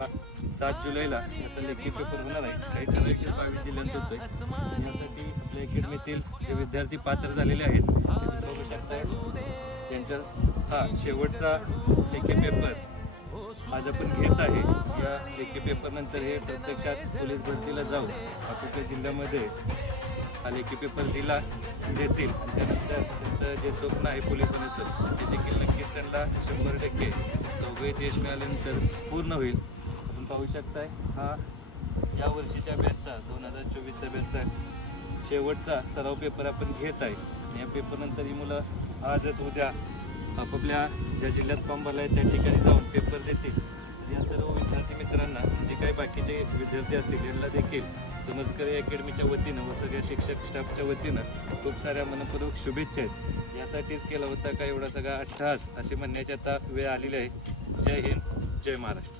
7 जुलैला याचा लेखी पेपर होणार आहे. काही ठराविक 22 जिल्ह्यांचा होतोय. यासाठी आपल्या अकॅडमीतील जे विद्यार्थी पात्र झालेले आहेत तुम्ही बघू शकता. त्यांच्या शेवटचा लेखी पेपर आज आपण घेत आहे. या लेखी पेपर नंतर हे प्रत्यक्षात पोलीस भरतीला जाऊन आपल्या जिल्ह्यामध्ये हा लेखी पेपर देतील आणि त्यानंतर त्यांचं जे स्वप्न आहे पोलीस होण्याचं ते देखील नक्कीच त्यांना 100% चौघेत यश मिळाल्यानंतर पूर्ण होईल. आपण पाहू शकताय हा या वर्षीच्या बॅचचा 2024च्या बॅचचा शेवटचा सराव पेपर आपण घेत आहे. आणि या पेपरनंतर ही मुलं आजच उद्या आपापल्या ज्या जिल्ह्यात फॉर्म भरला आहे त्या ठिकाणी जाऊन पेपर देतील. या सर्व विद्यार्थी मित्रांना जे काही बाकीचे विद्यार्थी असतील यांना देखील समजकरी अकॅडमीच्या वतीनं व सगळ्या शिक्षक स्टाफच्या वतीनं खूप साऱ्या मनपूर्वक शुभेच्छा आहेत. यासाठीच केला होता का एवढा सगळा अट्टहास असे म्हणण्याची आता वेळ आलेली आहे. जय हिंद, जय महाराष्ट्र.